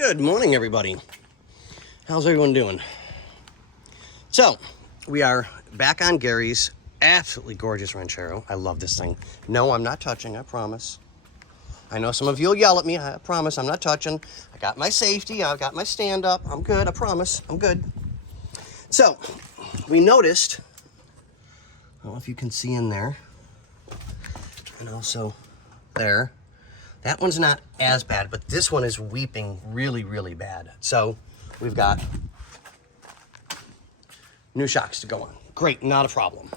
Good morning, everybody. How's everyone doing? So, we are back on Gary's absolutely gorgeous Ranchero. I love this thing. No, I'm not touching, I promise. I know some of you will yell at me. I promise I'm not touching. I got my safety. I got my stand up. I'm good. I promise. I'm good. So, we noticed, I don't know if you can see in there, and also there, that one's not as bad, but this one is weeping really, really bad. So we've got new shocks to go on. Great, not a problem.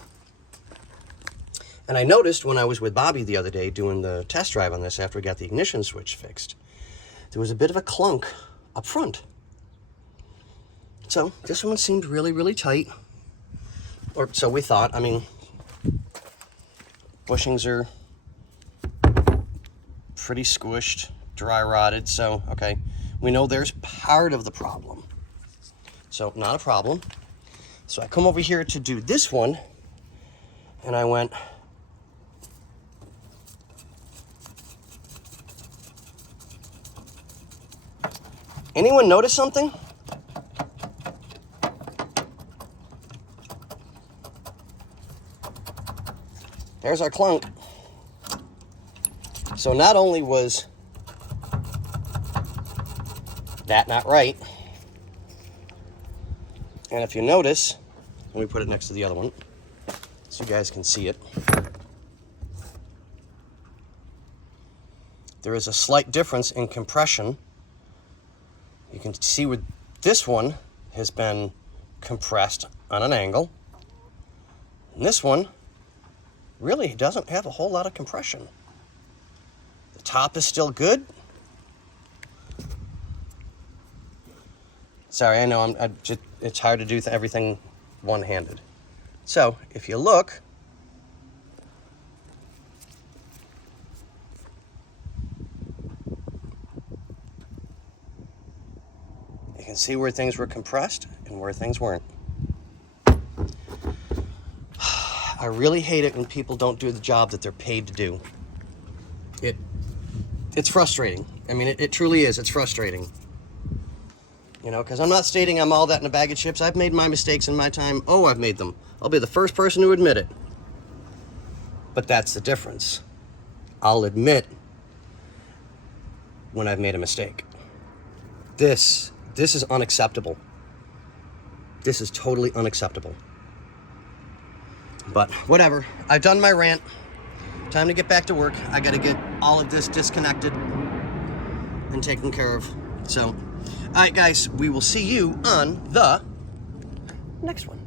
And I noticed when I was with Bobby the other day doing the test drive on this after we got the ignition switch fixed, there was a bit of a clunk up front. So this one seemed really, really tight. Or so we thought. I mean, bushings are pretty squished, dry rotted, so okay, we know there's part of the problem, so not a problem. So I come over here to do this one, and I went, anyone notice something? There's our clunk. So not only was that not right, and if you notice, let me put it next to the other one so you guys can see it. There is a slight difference in compression. You can see where this one has been compressed on an angle, and this one really doesn't have a whole lot of compression. Top is still good. Sorry, I know it's hard to do everything one-handed. So if you look, you can see where things were compressed and where things weren't. I really hate it when people don't do the job that they're paid to do. It's frustrating. I mean, it truly is. It's frustrating. You know, because I'm not stating I'm all that in a bag of chips. I've made my mistakes in my time. Oh, I've made them. I'll be the first person to admit it. But that's the difference. I'll admit when I've made a mistake. This is unacceptable. This is totally unacceptable. But whatever. I've done my rant. Time to get back to work. I got to get all of this disconnected and taken care of. So, all right, guys, we will see you on the next one.